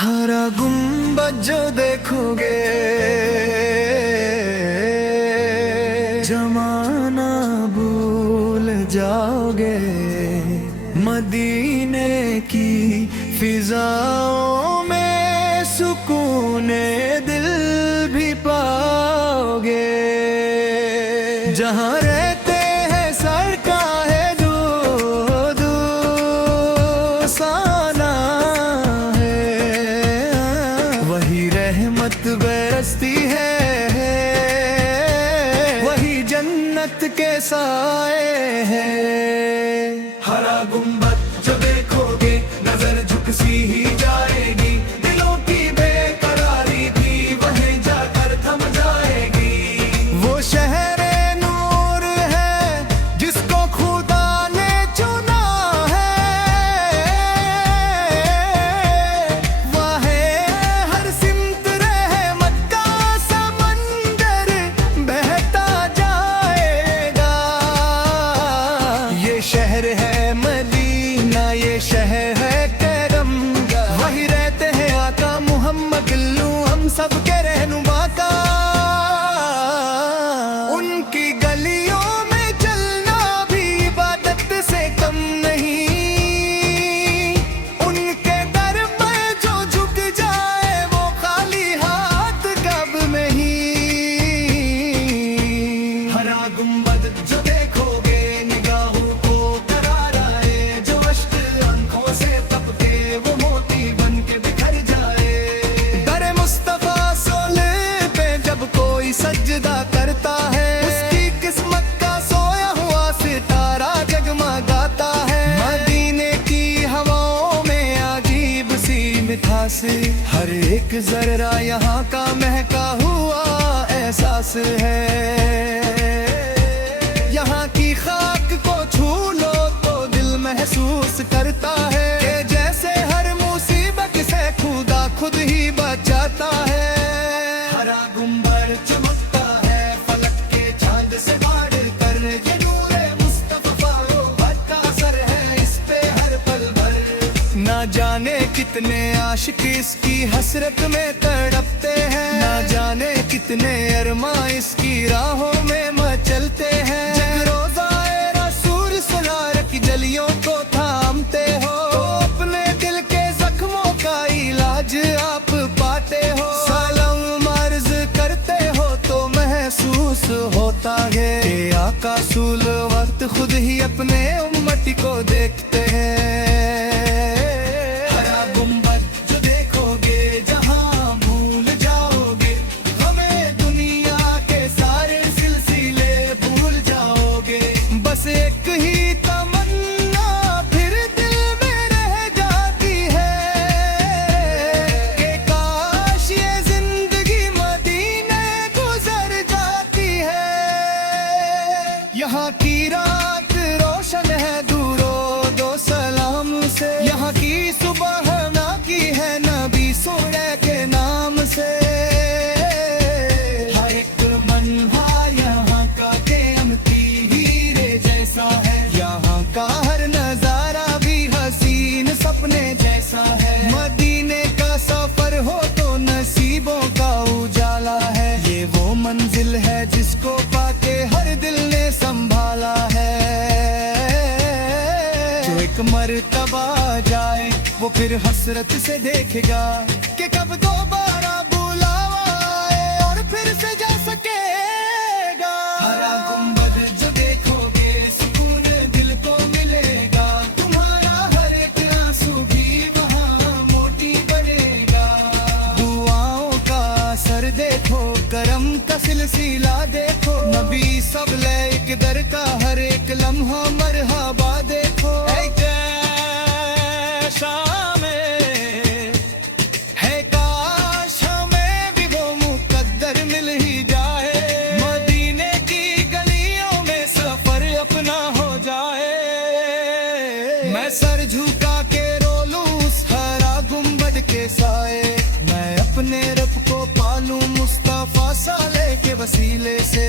हरा गुम्बद जो देखोगे जमाना भूल जाओगे। मदीने की फिजाओं में सुकूने दिल भी पाओगे। जहाँ रहते हैं सरकार है दो दो साना है, वही रहमत बरसती है, वही जन्नत के साए हैं। हरा गुम्बद जो देखोगे नजर झुक सी ही जाएगी, दिलों की बेकरारी भी वहीं जाकर थम जाएगी। वो शहर नूर है जिसको खुदा ने चुना है, वहाँ हर सिमत रहमत का समंदर बहता जाएगा। ये शहर है मदीना, ये शहर है करम, वही रहते हैं आका मोहम्मद गुल्लू हम सब के रहनुमा का। उनकी गलियों में चलना भी इबादत से कम नहीं, उनके दर पर जो झुक जाए वो खाली हाथ कब नहीं। हरा गुम्बद जो देखोगे निगाहों को करार आए, जो अश्क आंखों से तपके वो मोती बन के बिखर जाए। दर मुस्तफा सोले पे जब कोई सजदा करता है, उसकी किस्मत का सोया हुआ सितारा जगमगाता है। मदीने की हवाओं में अजीब सी मिठास, हर एक जर्रा यहाँ का महका हुआ एहसास है। यहाँ की खाक को छू लो तो दिल महसूस करता है कि जैसे हर मुसीबत से खुदा खुद ही बचाता है। हरा गुम्बद चमकता है फलक के चांद से बाढ़ कर, ये नूरे मुस्तफा का असर है इस पे हर पल भर। ना जाने कितने आशिक इसकी हसरत में तड़पते हैं, ना जाने कितने अरमा इसकी राहों में मचलते हैं। जब रोज़ाए रसूल सुनार की जलियों को थामते हो, तो अपने दिल के जख्मों का इलाज आप पाते हो। सलाम अर्ज करते हो तो महसूस होता है कि आका रसूल वक्त खुद ही अपने उम्मती को देखते हैं। हरा गुम्बद जो देखोगे जहां भूल जाओगे, हमें दुनिया के सारे सिलसिले भूल जाओगे। बस एक ही तमन्ना फिर दिल में रह जाती है कि काश ये जिंदगी मदीने गुजर जाती है। यहाँ की रात रोशन है दूरो दो सलाम से, यहाँ की सुबह ना की है नबी सूरह के नाम से। हर एक मनहा यहाँ का कीमती हीरे जैसा है, यहाँ का हर नजारा भी हसीन सपने जैसा है। मदीने का सफर हो तो नसीबों का उजाला है, ये वो मंजिल है जिसको पाके हर दिल ने संभाला है। जो एक मर्तबा जाए वो फिर हसरत से देखेगा कि कब दोबारा बुलावा आए और फिर से जा सकेगा। हरा गुम्बद जो देखोगे सुकून दिल को मिलेगा, तुम्हारा हर एक आंसू भी वहाँ मोती बनेगा। दुआओं का असर देखो, करम का सिलसिला देखो, नबी सब एक दर का हर एक लम्हा मरहबा देखो। है काश हमें भी वो मुकद्दर मिल ही जाए, मदीने की गलियों में सफर अपना हो जाए। मैं सर झुका के रो लूं उस हरा गुम्बद के साए, मैं अपने रब को पालूं मुस्तफा साले के वसीले से।